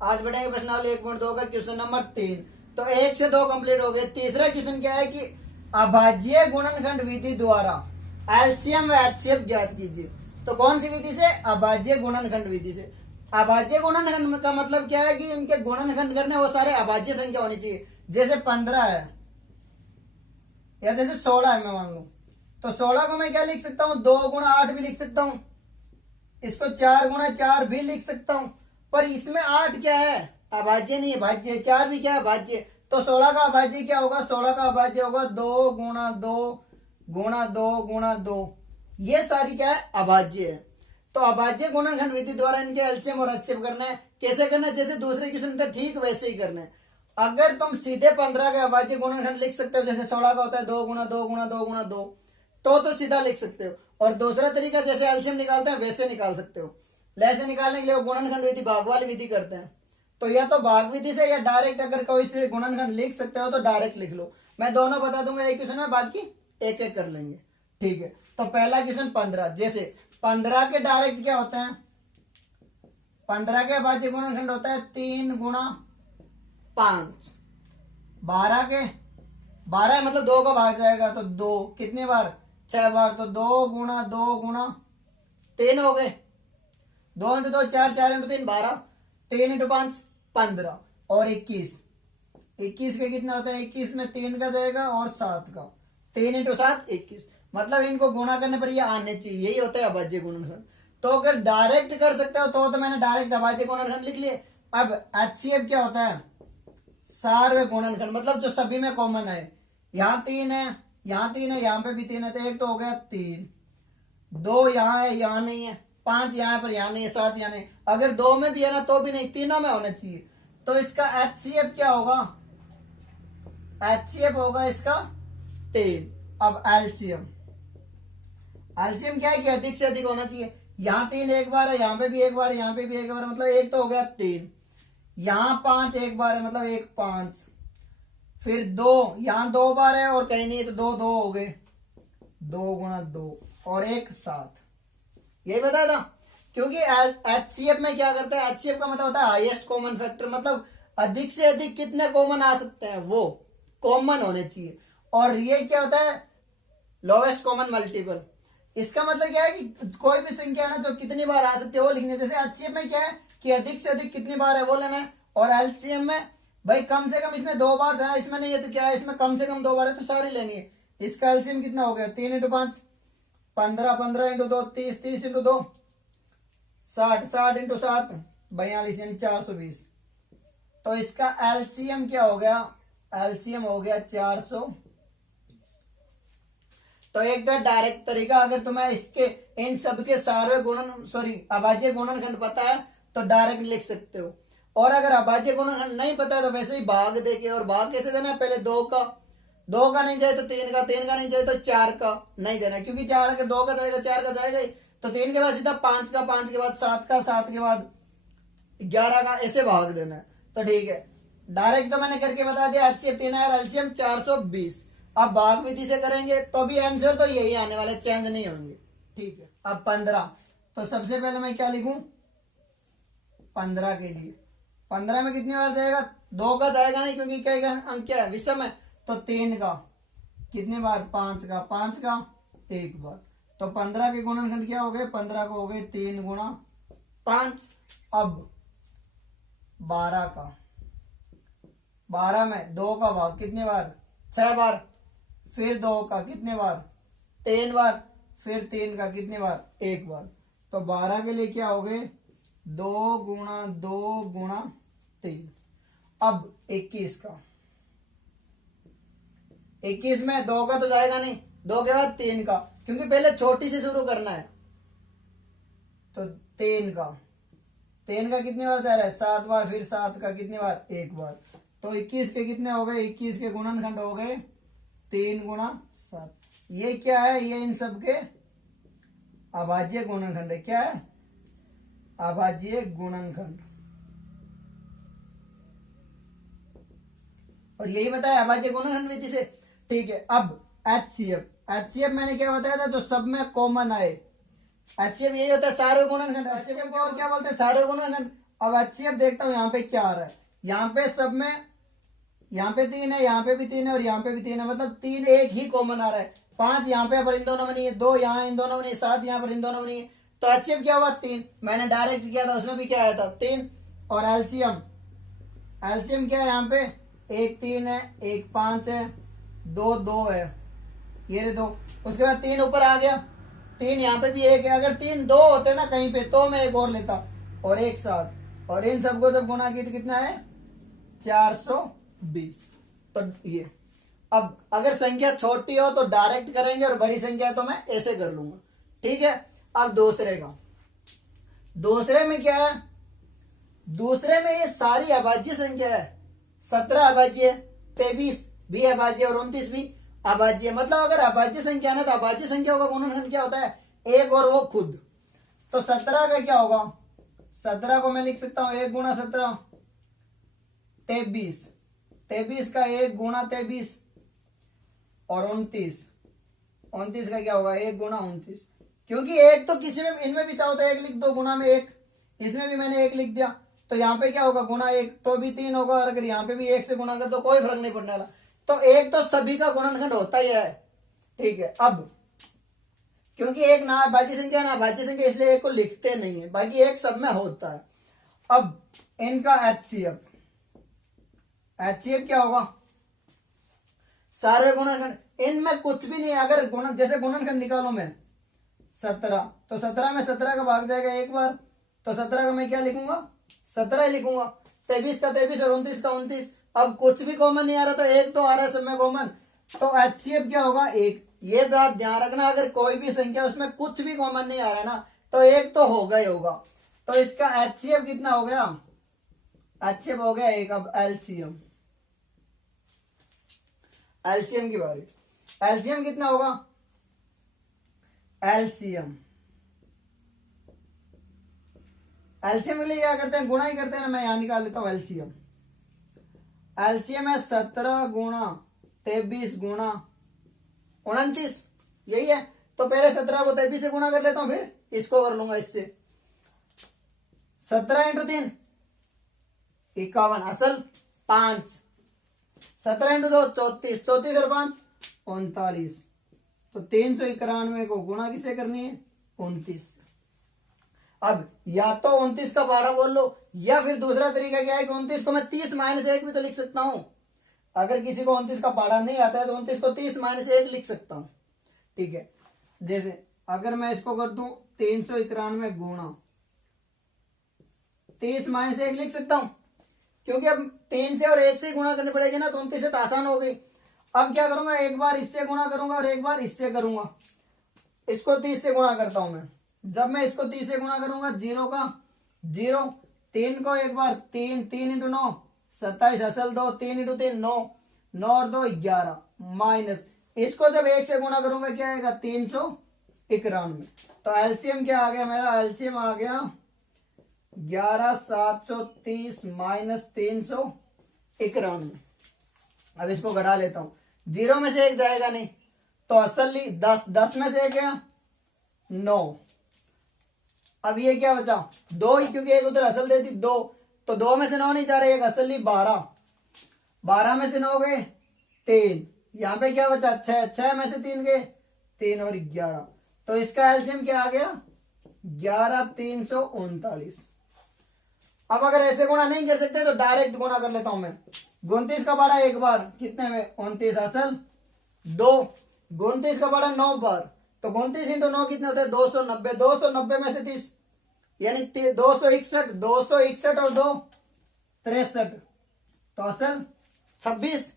आज बढ़ेंगे प्रश्नावली 1.2 का क्वेश्चन नंबर 3। तो 1 से 2 कंप्लीट हो गए। तीसरा क्वेश्चन क्या है कि अभाज्य गुणनखंड विधि द्वारा एलसीएम व एचसीएफ ज्ञात कीजिए। तो कौन सी विधि से? अभाज्य गुणनखंड विधि से। अभाज्य गुणनखंड का मतलब क्या है कि इनके गुणनखंड करने वो सारे अभाज्य संख्या होनी चाहिए। जैसे 15 है या जैसे 16 है, मैं मान लू तो 16 को मैं क्या लिख सकता हूँ? 2 गुणा 8 भी लिख सकता हूँ। इसको 4 गुणा 4 भी लिख सकता हूँ। पर इसमें 8 क्या है? अभाज्य नहीं है, भाज्य। 4 भी क्या है? भाज्य। तो 16 का अभाज्य क्या होगा? 16 का अभाज्य होगा 2 गुणा 2 गुणा 2 गुणा 2। ये सारी क्या है? अभाज्य है। तो अभाज्य गुणनखंड विधि द्वारा इनके एलसीएम और एचसीएफ करना है। कैसे करना है? जैसे दूसरे क्वेश्चन थे ठीक वैसे ही करना है। अगर तुम सीधे 15 के अभाज्य गुणनखंड लिख सकते हो, जैसे 16 का होता है 2 गुणा 2 गुणा 2 गुणा 2, तो सीधा लिख सकते हो। और दूसरा तरीका जैसे एलसीएम निकालते हैं वैसे निकाल सकते हो। ऐसे निकालने के लिए गुणनखंड विधि भाग वाली विधि करते हैं। तो या तो भाग विधि से या डायरेक्ट अगर कोई से गुणनखंड लिख सकते हो तो डायरेक्ट लिख लो। मैं दोनों बता दूंगा एक क्वेश्चन में, बाकी एक एक कर लेंगे। ठीक है। तो पहला क्वेश्चन 15। जैसे 15 के डायरेक्ट क्या होता है? 15 के अभाज्य गुणनखंड होता है 3 गुणा 5। 12 के 12 मतलब 2 का भाग जाएगा तो 2 कितने बार? 6 बार। तो 2 गुणा 2 गुणा 3 हो गए। 2 इंटू 2 4, 4 इंटू 3 12, 3 इंटू 5 15 और 21। 21 के कितना होता है? 21 में 3 का जाएगा और 7 का। 3 इंटू 7 21। मतलब इनको गुणा करने पर ये आने चाहिए। यही होता है अभाज्य गुणनखंड। तो अगर डायरेक्ट कर सकते हो तो मैंने डायरेक्ट अभाज्य गुणनखंड लिख लिए। अब एचसीएफ क्या होता है? सार्व गुणनखंड, मतलब जो सभी में कॉमन है। यहाँ 3 है, यहाँ 3 है, यहाँ पे भी 3 है, तो एक तो हो गया 3। 2 यहाँ है, यहाँ नहीं है। 5 यहाँ पर, यहाँ नहीं है। 7 यहाँ नहीं। अगर 2 में भी है ना तो भी नहीं, तीनों में होना चाहिए। तो इसका एचसीएफ क्या होगा? एचसीएफ होगा इसका 3। अब एलसीएम, एलसीएम क्या है कि अधिक से अधिक होना चाहिए। यहाँ 3 एक बार है, यहाँ पे भी एक बार है, यहाँ पे भी एक बार, मतलब एक तो हो गया 3। यहाँ 5 एक बार है, मतलब 1 5। फिर 2 यहाँ 2 बार है और कहीं नहीं है तो 2 2 हो गए। 2 गुणा 2 और 1 7। यही बताया था। क्योंकि एचसीएफ में क्या करता है? एचसीएफ का मतलब होता है हाईएस्ट कॉमन फैक्टर, मतलब अधिक से अधिक कितने कॉमन आ सकते हैं वो कॉमन होने चाहिए। और ये क्या होता है? Lowest common multiple. इसका मतलब क्या है कि कोई भी संख्या है ना जो कितनी बार आ सकती है वो लिखने। जैसे एचसीएफ में क्या है कि अधिक से अधिक कितनी बार है वो लेना है। और एलसीएम में भाई कम से कम इसमें 2 बार था, इसमें नहीं है तो क्या है? इसमें कम से कम 2 बार है तो सारी लेनी है। इसका एलसीएम कितना हो गया? 3 इंटू 5 15, 15 इंटू 2 30, 30 इंटू 2 60, 60 इंटू 7 42, यानी 420। तो इसका एलसीएम क्या हो गया? एलसीएम हो गया 400। तो एक तो डायरेक्ट तरीका, अगर तुम्हें इसके इन सब के सारे अभाज्य गुणनखंड पता है तो डायरेक्ट लिख सकते हो। और अगर अभाज्य गुणनखंड नहीं पता है तो वैसे ही भाग देके, और भाग कैसे देना है? पहले 2 का नहीं जाए तो 3 का, 3 का नहीं जाए तो 4 का नहीं देना, क्योंकि 4 अगर 2 का जाएगा 4 का जाएगा ही। तो 3 के बाद सीधा 5 का, 5 के बाद 7 का, 7 के बाद 11 का, ऐसे भाग देना है। तो ठीक है, डायरेक्ट तो मैंने करके बता दिया। एचसीएफ 3 है, एलसीएम 420। अब भाग विधि से करेंगे तो भी आंसर तो यही आने वाले, चेंज नहीं होंगे। ठीक है। अब 15, तो सबसे पहले मैं क्या लिखूं? 15 के लिए 15 में कितनी बार जाएगा? 2 का जाएगा नहीं, क्योंकि क्या अंक क्या है? विषम है। तो 3 का कितने बार? 5 का, 5 का 1 बार। तो 15 के गुणनखंड क्या हो गए? 15 को हो गए 3 गुणा 5। अब 12 का, 12 में 2 का भाग कितने बार? 6 बार। फिर 2 का कितने बार? 3 बार। फिर 3 का कितने बार? 1 बार। तो 12 के लिए क्या हो गए? 2 गुणा 2 गुणा 3। अब 21 का, 21 में 2 का तो जाएगा नहीं, 2 के बाद 3 का, क्योंकि पहले छोटी से शुरू करना है। तो 3 का, 3 का कितने बार जा रहा है? 7 बार। फिर 7 का कितने बार? 1 बार। तो 21 के कितने हो गए? 21 के गुणनखंड हो गए 3 गुणा 7। ये क्या है? ये इन सब के अभाज्य गुणनखंड है। क्या है? अभाज्य गुणनखंड। और यही बताया अभाज्य गुणनखंड विधि से। ठीक है। अब एचसीएफ, एचसीएफ मैंने क्या बताया था? जो सब में कॉमन आए। एचसीएफ यही होता है सार्व गुणनखंड। एचसीएफ को और क्या बोलते हैं? सार्व गुणनखंड। अब HCF देखता हूं यहाँ पे क्या आ रहा है। यहाँ पे सब में, यहाँ पे 3 है, यहाँ पे भी 3 है और यहाँ पे भी 3 है, मतलब 3 एक ही कॉमन आ रहा है। 5 यहाँ पे पर इन दोनों में नहीं है, 2 यहाँ इन दोनों में नहीं, 7 यहाँ पर इन दोनों में नहीं है। तो HCF क्या हुआ 3। मैंने डायरेक्ट किया था उसमें भी क्या आया था 3। और एलसीएम क्या है यहाँ पे, एक 3 है, एक 5 है, 2 2 है, ये रे 2। उसके बाद 3 ऊपर आ गया, 3 यहाँ पे भी एक है। अगर 3 2 होते ना कहीं पे तो मैं एक और लेता और एक साथ, और इन सबको जब गुना की तो कितना है 420। तो ये अब अगर संख्या छोटी हो तो डायरेक्ट करेंगे और बड़ी संख्या तो मैं ऐसे कर लूंगा। ठीक है। अब दूसरे में क्या है, दूसरे में ये सारी अभाज्य संख्या है। 17 अभाज्य है, 23 भी अभाज्य और 29 भी अभाज्य। मतलब अगर अभाज्य संख्या ना तो अभाज्य संख्याओं का गुणनखंड क्या होता है, एक और वो खुद। तो 17 का क्या होगा, 17 को मैं लिख सकता हूं 1 गुणा 17 23, 23 का 1 गुणा 23 और 29 का क्या होगा 1 गुणा 29। क्योंकि एक तो किसी में इनमें भी चाहो तो 1 लिख दो, गुणा में 1, इसमें भी मैंने 1 लिख दिया, तो यहाँ पे क्या होगा गुणा 1 तो भी 3 होगा, और अगर यहाँ पे भी 1 से गुणा कर तो कोई फर्क नहीं पड़ने वाला। तो एक तो सभी का गुणनखंड होता ही है। ठीक है। अब क्योंकि एक ना अभाज्य संख्या ना अभाज्य संख्या, इसलिए एक को लिखते नहीं है, बाकी एक सब में होता है। अब इनका HCF क्या होगा, सारे गुणनखंड, इनमें कुछ भी नहीं। अगर गुणन जैसे गुणनखंड निकालो मैं 17, तो 17 में 17 का भाग जाएगा एक बार, तो 17 का मैं क्या लिखूंगा 17 ही लिखूंगा। 23 का 23 और 29 का 29। अब कुछ भी कॉमन नहीं आ रहा तो एक तो आ रहा है सब में कॉमन, तो HCF क्या होगा 1। ये बात ध्यान रखना, अगर कोई भी संख्या उसमें कुछ भी कॉमन नहीं आ रहा है ना तो एक तो होगा ही होगा। तो इसका HCF कितना हो गया, HCF हो गया 1। अब एलसीएम की बारी। एलसीएम कितना होगा, एलसीएम के लिए क्या करते हैं, गुणा ही करते हैं ना। मैं यहां निकाल लेता हूं एलसीएम है 17 गुणा 23 गुणा 29, यही है। तो पहले 17 को 23 से गुणा कर लेता हूं, फिर इसको कर लूंगा इससे। 17 इंटू 3 51 असल 5, 17 इंटू 2 34, 34 और 5 39। तो 391 को गुणा किसे करनी है 29। अब या तो 29 का पाड़ा बोल लो, या फिर दूसरा तरीका क्या है कि 29 को मैं 30 माइनस 1 भी तो लिख सकता हूं। अगर किसी को 29 का पाड़ा नहीं आता है तो 29 को 30 माइनस 1 लिख सकता हूं। ठीक है। जैसे अगर मैं इसको कर दूं 391 गुणा 30 माइनस 1 लिख सकता हूं, क्योंकि अब 3 से और 1 से गुणा करनी पड़ेगी ना, तो 29 से तो आसान हो गई। अब क्या करूंगा, एक बार इससे गुणा करूंगा और एक बार इससे करूंगा। इसको 30 से गुणा करता हूं मैं। जब मैं इसको 30 से गुणा करूंगा 0 का 0, 3 को एक बार 3, 3 इंटू 9 27 असल 2, 3 इंटू 3 9, 9 और 2 11 माइनस, इसको जब 1 से गुणा करूंगा क्या आएगा 391। तो एलसीएम क्या आ गया मेरा, एलसीएम आ गया 11730 माइनस 391। अब इसको घटा लेता हूं, 0 में से 1 जाएगा नहीं, तो असली 10 में से 1 गया 9। अब ये क्या बचा 2 ही, क्योंकि एक उधर असल देती 2, तो 2 में से 9 नहीं जा रहे, एक असली 12, 12 में से 9 गए 3, यहां पे क्या बचा 6, 6 में से 3 गए 3 और 11। तो इसका एलसीएम क्या आ गया 11339। अब अगर ऐसे गुणा नहीं कर सकते तो डायरेक्ट गुणा कर लेता हूं मैं। 29 का बड़ा एक बार कितने में 29 असल 2, 29 का बड़ा 9 बार, तो 29 इंटू 9 कितने होते हैं 290, 290 में से 30 यानी 261, 261 और 2 63, तो असल 26।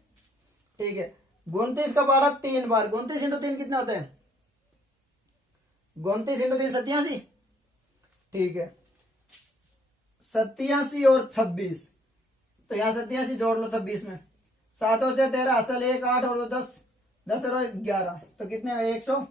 ठीक है। 29 का बड़ा 3 बार, 29 इंटू 3 कितने होते हैं 29 इंटू 3 87। ठीक है, 87 और 26, तो यहां 87 जोड़ लो 26 में, 7 और 6 13 असल 1 8 और 2 10, 10 और 11, तो कितने में 100।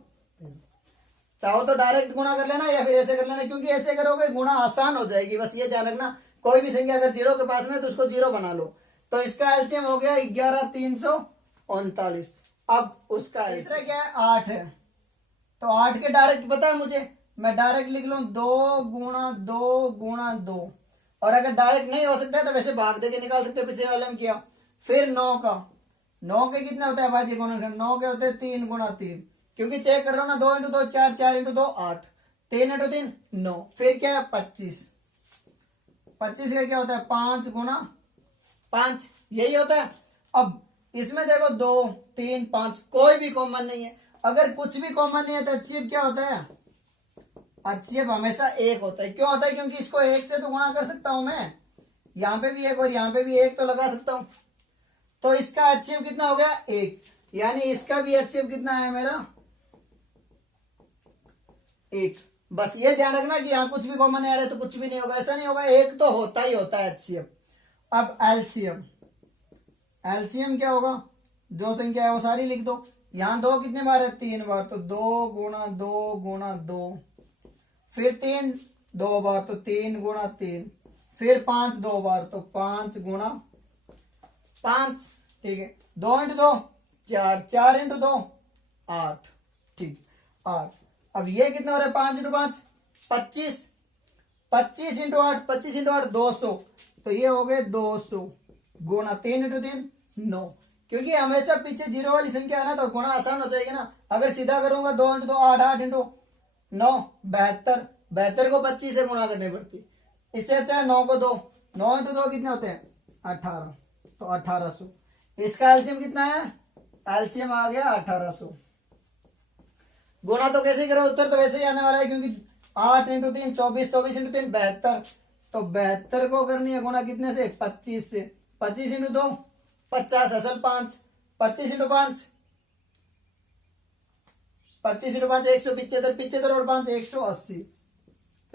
चाहो तो डायरेक्ट गुणा कर लेना या फिर ऐसे कर लेना, क्योंकि ऐसे करोगे गुणा आसान हो जाएगी। बस ये ध्यान रखना, कोई भी संख्या अगर 0 के पास में तो उसको 0 बना लो। तो इसका एलसीएम हो गया 11339। अब उसका एलसीएम क्या है 8 है, तो 8 के डायरेक्ट पता है मुझे, मैं डायरेक्ट लिख लूं 2 गुणा 2 गुणा 2, और अगर डायरेक्ट नहीं हो सकता है तो वैसे भाग दे के निकाल सकते हो, पिछले वाले में किया। फिर 9 का, 9 के कितने होता है अभाज्य गुणनखंड? 9 के होते हैं 3 गुणा 3, क्योंकि चेक कर रहा हूं ना, 2 इंटू 2 4, 4 इंटू 2 8, 3 इंटू 3 9। फिर क्या है 25, 25 का क्या होता है 5 गुणा 5, यही होता है। अब इसमें देखो 2 3 5 कोई भी कॉमन नहीं है। अगर कुछ भी कॉमन नहीं है तो HCF क्या होता है? HCF हमेशा 1 होता है। क्यों होता है? क्योंकि इसको 1 से तो गुणा कर सकता हूं मैं, यहां पे भी 1 और यहां पे भी 1 तो लगा सकता हूं। तो इसका HCF कितना हो गया 1, यानी इसका भी HCF कितना है मेरा 1। बस ये ध्यान रखना कि यहां कुछ भी कॉमन नहीं आ रहा है तो कुछ भी नहीं होगा, ऐसा नहीं होगा, 1 तो होता ही होता है HCF। अब एलसीएम, एलसीएम क्या होगा? जो संख्या है वो सारी लिख दो। यहां 2 कितने बार है? 3 बार, तो 2 गुणा 2 गुणा 2, फिर 3 2 बार तो 3 गुणा 3, फिर 5 2 बार तो 5 गुणा 5, ठीक है। 2 इंटू 2 4, 4 इंटू 2 8, ठीक 8। अब ये कितना हो रहा है 5 इंटू 5 25, 25 इंटू 8, 25 इंटू 8 200, तो ये हो गए 200 गुणा 3 इंटू 3 9। क्योंकि हमेशा पीछे जीरो वाली संख्या है ना तो गुणा आसान हो जाएगी ना। अगर सीधा करूंगा 2 इंटू 2 8, 8 इंटू 9 72, 72 को 25 से गुणा करनी पड़ती। इससे अच्छा है 9 को 2, 9 इंटू 2 कितने होते हैं 18, तो 1800। इसका एलसीएम कितना है? एलसीएम आ गया 1800। गुणा तो कैसे करो, उत्तर तो वैसे ही आने वाला है, क्योंकि 8 इंटू 3 24, 24 इंटू 3 72, तो 72 को करनी है गुणा कितने से 25 से। 25 इंटू 2 50 असल 5, 25 इंटू 5 25 इंटू 5 175, 75 और 5 180,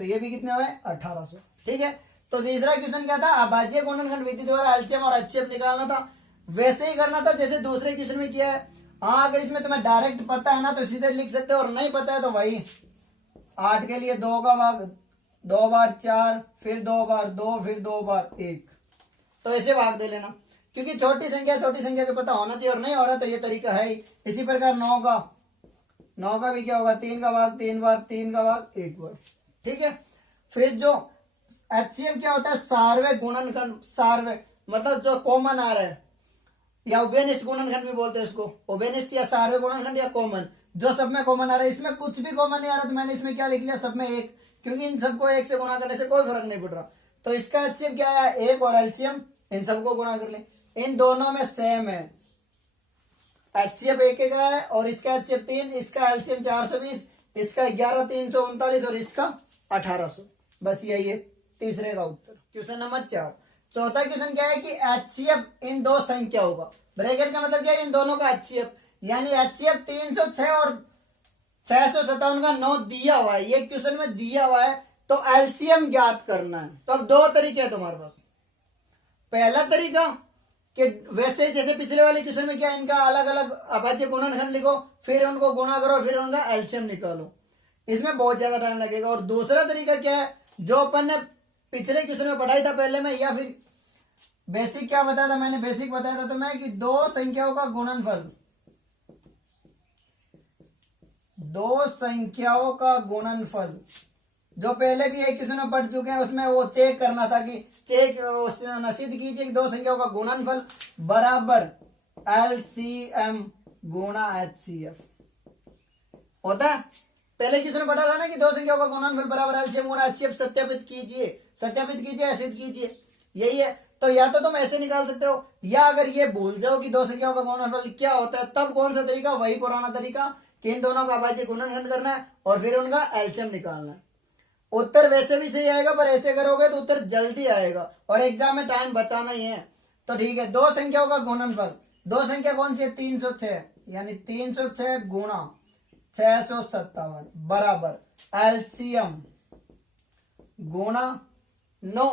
तो ये भी कितने हुए 1800। ठीक है, तो तीसरा क्वेश्चन क्या था? अभाज्य गुणनखंड विधि द्वारा एलसीएम और एचसीएफ निकालना था। वैसे ही करना था जैसे दूसरे क्वेश्चन में किया है। हाँ, अगर इसमें तुम्हें डायरेक्ट पता है ना तो सीधे लिख सकते हो, और नहीं पता है तो वही 8 के लिए 2 का भाग 2 बार 4, फिर 2 बार 2, फिर 2 बार 1, तो ऐसे भाग दे लेना, क्योंकि छोटी संख्या का पता होना चाहिए, और नहीं हो रहा तो ये तरीका है ही। इसी प्रकार 9 का भी क्या होगा 3 का भाग 3 बार, 3 का भाग 1 बार। ठीक है, फिर जो एचसीएफ क्या होता है? सार्वय गुणनखंड। सार्वय मतलब जो कॉमन आ रहा है, या उभयनिष्ठ गुणनखंड भी बोलते हैं उसको, उभयनिष्ठ या सार्वय गुणनखंड या कॉमन, जो सब में कॉमन आ रहा है। इसमें कुछ भी कॉमन नहीं आ रहा तो मैंने इसमें क्या लिख लिया, सब में 1, क्योंकि इन सबको 1 से गुणा करने से कोई फर्क नहीं पड़ रहा। तो इसका एचसीएफ क्या है 1, और एलसीएम इन सबको गुणा कर ले, इन दोनों में सेम है। एचसीएफ 1 का है और इसका एचसीएफ 3, इसका एलसीएम 420, इसका 11 339 और इसका 1800। बस यही है तीसरे का उत्तर। Question number 4। चौथा क्वेश्चन क्या है कि एचसीएफ इन दो संख्याओं का, ब्रैकेट का मतलब क्या है इन दोनों का एचसीएफ, यानी एचसीएफ 306 और 657 का 9 दिया हुआ है, ये क्वेश्चन में दिया हुआ है, तो एलसीएम ज्ञात करना है। तो अब 2 तरीके हैं तुम्हारे पास। पहला तरीका कि वैसे जैसे पिछले वाले क्वेश्चन में क्या, इनका अलग अलग अभाज्य गुणनखंड लिखो, फिर उनको गुणा करो, फिर उनका एलसीएम निकालो, इसमें बहुत ज्यादा टाइम लगेगा। और दूसरा तरीका क्या है, जो अपन ने पिछले क्वेश्चन में पढ़ाई था पहले में, या फिर बेसिक क्या बताया था मैंने, बेसिक बताया था तुम्हें कि दो संख्याओं का गुणनफल, दो संख्याओं का गुणनफल, जो पहले भी एक क्वेश्चन में पढ़ चुके हैं, उसमें वो चेक करना था कि चेक सिद्ध कीजिए कि दो संख्याओं का गुणनफल बराबर एलसीएम गुणा एचसीएफ होता है। पहले क्वेश्चन में पढ़ा था ना कि दो संख्याओं का गुणनफल बराबर एलसीएम गुणा एचसीएफ। सत्यापित कीजिए, सिद्ध कीजिए, यही है। तो या तो तुम ऐसे निकाल सकते हो, या अगर ये भूल जाओ कि दो संख्याओं का गुणनफल क्या होता है, तब कौन सा तरीका, वही पुराना तरीका कि इन दोनों का अभाज्य गुणनखंड करना है और फिर उनका एलसीएम निकालना है। उत्तर वैसे भी सही आएगा, पर ऐसे करोगे तो उत्तर जल्दी आएगा और एग्जाम में टाइम बचाना ही है। तो ठीक है, दो संख्याओं का गुणनफल, दो संख्या कौन सी है 306, यानी 306 गुणा 657 बराबर एलसीएम गुणा 9।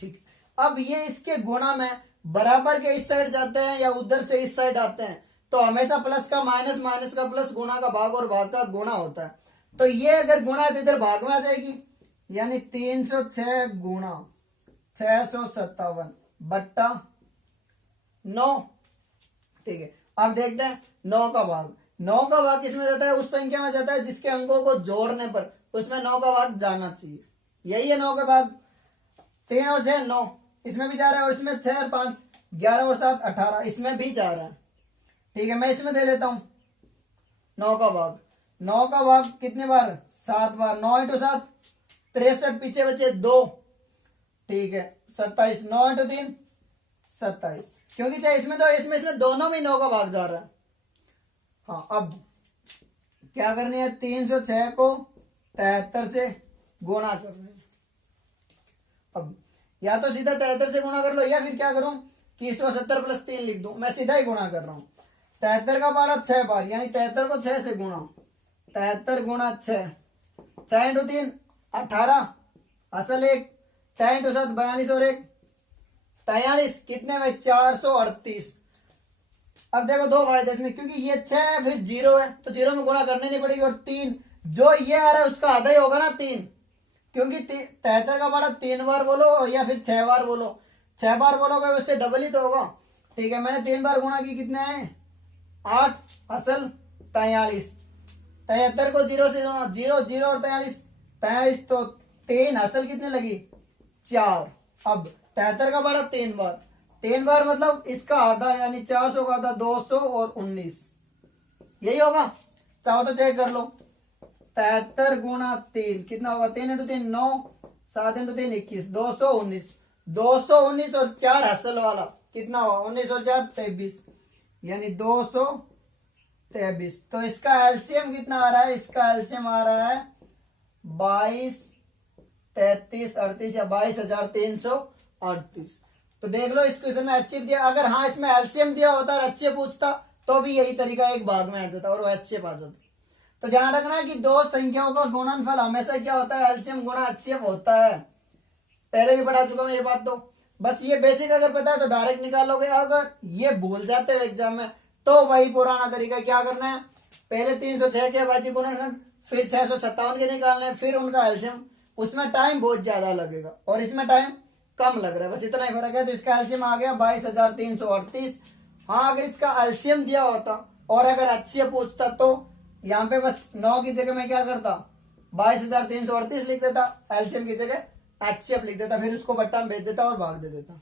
ठीक, अब ये इसके गुणा में बराबर के इस साइड जाते हैं या उधर से इस साइड आते हैं, तो हमेशा प्लस का माइनस, माइनस का प्लस, गुणा का भाग और भाग का गुणा होता है। तो ये अगर गुणा है तो इधर भाग में आ जाएगी, यानी 306 गुणा 657 बट्टा 9। ठीक है, अब देखते हैं 9 का भाग। 9 का भाग किसमें जाता है, उस संख्या में जाता है जिसके अंकों को जोड़ने पर उसमें 9 का भाग जाना चाहिए, यही है 9 का भाग। 3 और 6 9, इसमें भी जा रहा है, और इसमें 6 और 5 11 और 7 18, इसमें भी जा रहा है। ठीक है, मैं इसमें दे लेता हूं 9 का भाग। 9 का भाग कितने बार? 7 बार। 9 इंटू 7 63, पीछे बचे 2। ठीक है, 27। 9 इंटू 3 27, क्योंकि चाहे इसमें तो इसमें दोनों में 9 का भाग जा रहा है। हाँ, अब क्या करनी है? 306 को 73 से गुणा करना है। अब या तो सीधा 73 से गुणा कर लो, या फिर क्या करूं कि 170 प्लस 3 लिख दूं। मैं सीधा ही गुणा कर रहा हूं। 73 का बार 6 बार, यानी 73 को 6 से गुणा। 73 गुणा 6, 6 इंटू 3 18, असल 1, 6 इंटू 7 42 और 1 43, कितने में? 438। अब देखो दो फायदे इसमें, क्योंकि ये 6 है फिर 0 है, तो 0 में गुणा करने नहीं पड़ेगी। और 3 जो ये आ रहा है उसका आधा ही होगा ना 3, क्योंकि 73 का बड़ा 3 बार बोलो या फिर 6 बार बोलो। 6 बार बोलोगे उससे डबल ही तो होगा। ठीक है, मैंने 3 बार गुणा की, कितने है? 8, असल 43। 73 को 0 से जोड़ो, 0 0 और 43 43, तो 3, असल कितने लगी? 4। अब 73 का बड़ा 3 बार, 3 बार मतलब इसका आधा, यानी 400 का आधा 200 और 19, यही होगा। चाहो तो चेक कर लो। 73 गुणा 3 कितना होगा? 3 इंटू 3 9, 7 इंटू 3 21, 219। 219 और 4 असल वाला कितना हुआ? 19 और 4 23, यानी 223। तो इसका एलसीएम कितना आ रहा है? इसका एलसीएम आ रहा है 22 33 38, या 22,338। तो देख लो इस क्वेश्चन में एचसीएफ दिया। अगर हाँ इसमें एलसीएम दिया होता और एचसीएफ पूछता तो भी यही तरीका एक भाग में आ जाता और वो एचसीएफ आ जाता। तो ध्यान रखना है कि दो संख्याओं का गुणनफल हमेशा क्या होता है? एलसीएम गुणा एचसीएफ होता है। पहले भी पढ़ा चुका मैं ये बात। तो बस ये बेसिक अगर पता है तो डायरेक्ट निकालोगे। अगर ये भूल जाते हो एग्जाम में तो वही पुराना तरीका, क्या करना है? पहले 306 के अभाज्य गुणनखंड, फिर 657 के निकालने, फिर उनका एलसीएम। उसमें टाइम बहुत ज्यादा लगेगा और इसमें टाइम कम लग रहा है, बस इतना ही फर्क है। तो इसका एलसीएम आ गया 22,338। हाँ, अगर इसका एलसीएम दिया होता और अगर एचसीएफ पूछता तो यहाँ पे बस 9 की जगह मैं क्या करता? 22,338 लिख देता, एलसीएम की जगह एचसीएफ लिख देता, फिर उसको बट्टा में भेज देता और भाग दे देता।